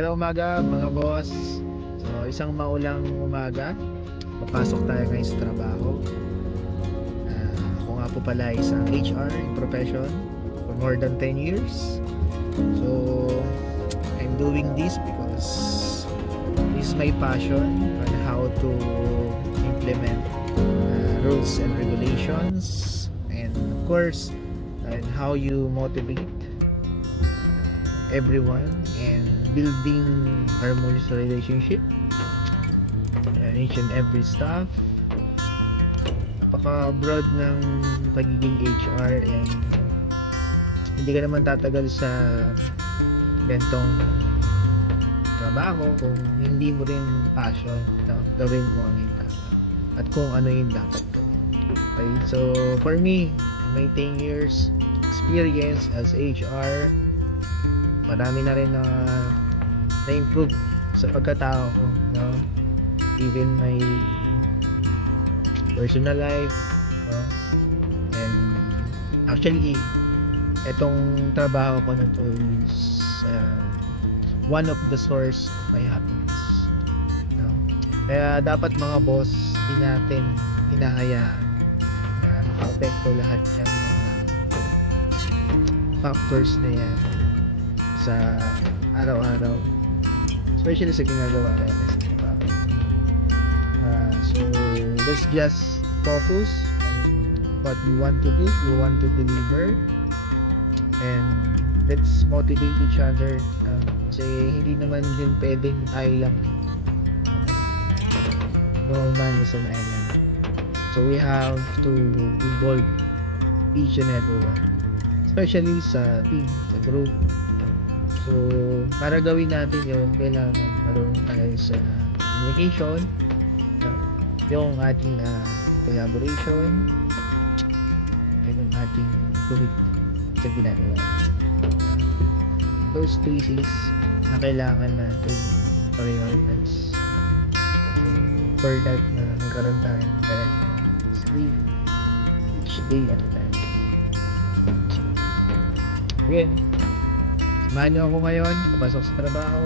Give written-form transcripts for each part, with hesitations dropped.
Magandang umaga mga boss. So isang maulang umaga, papasok tayo ngayon sa trabaho. Ako nga po pala isang HR in profession for more than 10 years. So I'm doing this because this is my passion on how to implement rules and regulations, and of course and how you motivate everyone and building harmonious relationship each and every staff. Napaka broad ng pagiging HR, and hindi ka naman tatagal sa gantong trabaho kung hindi mo rin passion gawin mo ang at kung ano yung dapat gawin. Okay, so for me, may 10 years experience as HR, marami na rin na-improve sa pagkatao ko, no? Even my personal life, no? And actually etong trabaho ko na to is one of the source of my happiness, no? Kaya dapat mga boss, hindi natin hinahayaan na maka-apekto lahat yung mga factors na yan sa araw-araw, especially sa ginagawa natin sa trabaho. So let's just focus on what we want to do, we want to deliver, and let's motivate each other. Kasi hindi naman din pwedeng tayo lang, no man is an island. So we have to involve each and everyone, especially sa team, sa group. So para gawin natin yun, kailangan marunong tayo sa communication, yung ating collaboration, yung ating commitment sa ginagawa. Those three things na kailangan natin prioritize. For that na magkaroon tayo ng sleep each day at a time. Again, samahan niyo ako ngayon, papasok sa trabaho,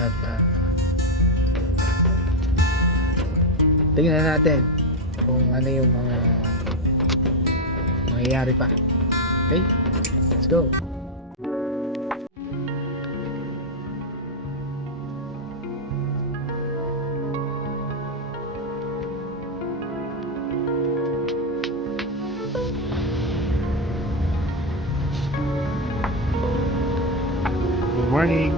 at tingnan natin kung ano yung mga mangyayari pa. Okay? Let's go! Good morning!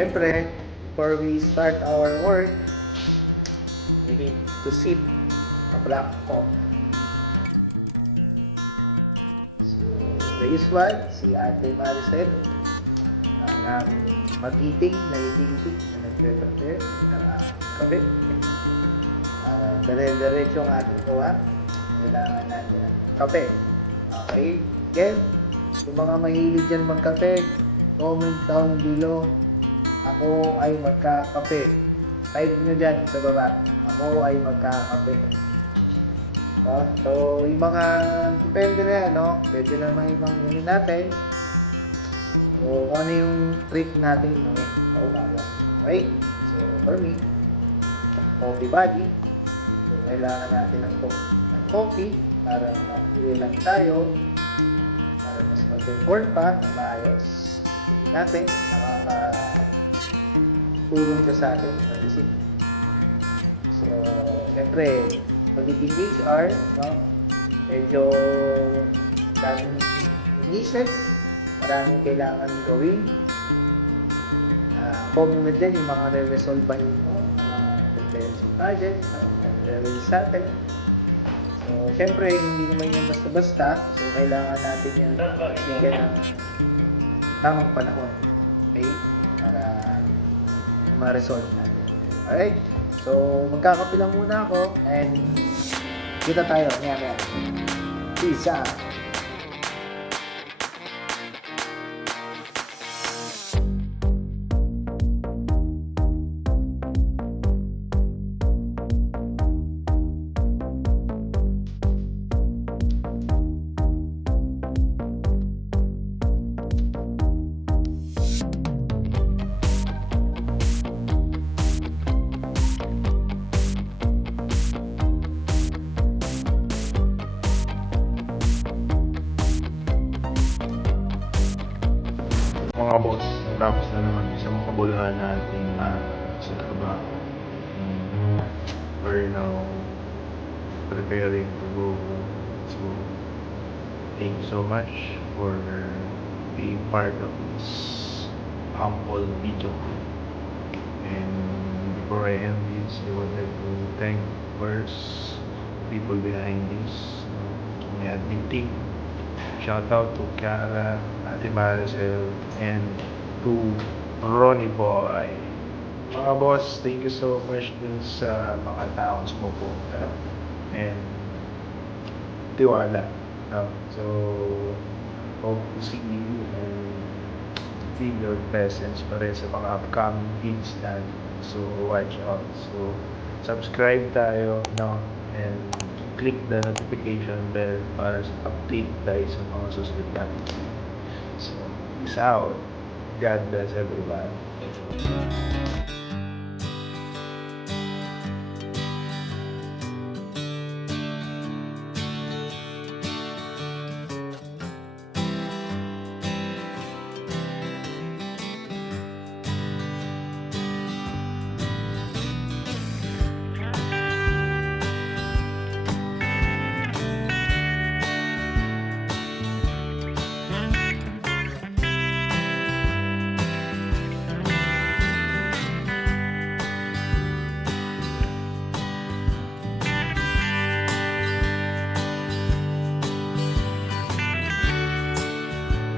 Siyempre, before we start our work, we need to sip a black coffee. So, the usual, si Ate Maricel, ang magiting na utility na nagre-prepare ng kape. Dire-diretso ang ating gawa. Kailangan natin ng kape. Okay? Again, yung mga mahilig dyan magkape, comment down below. Ako ay magkakape. Type nyo dyan sa baba. Ako ay magkakape. So, yung mga depende na yan, no? Pwede naman ibang yun natin. So, ano yung trick natin sa umaga. Okay? So, for me, coffee body. So, kailangan natin ng coffee para makili lang tayo. Para mas mag-report pa na maayos. Natin, tulong siya sa atin, mag-isip. So, syempre, magiging HR, no? Medyo daming inisip, maraming kailangan gawin. Common na dyan yung mga re-resolve ba yung project, re-release sa atin. So, syempre, hindi naman yung basta-basta. So, kailangan natin yung bigyan ng tamang panahon. Okay? Okay? Para ma-resolve natin. Alright? So, magkakape lang muna ako and kita tayo. Maya. Peace out! Mga boss, tapos na naman isang kabuluhan natin sa trabaho. We're now preparing to go. So, thank you so much for being part of this humble video. And before I end this, I would like to thank first people behind this. May admin team. Shout out to Kara, Ate Maricel, and to Ronnie Boy. Mga boss, thank you so much dun sa mga taong sumuporta and tiwala. So, hope to see you and feel your presence pa rin sa mga upcoming gigs natin. So, watch out. So, subscribe tayo, and click the notification bell para sa update tayo sa mga susunod natin. So, peace out. God bless everybody.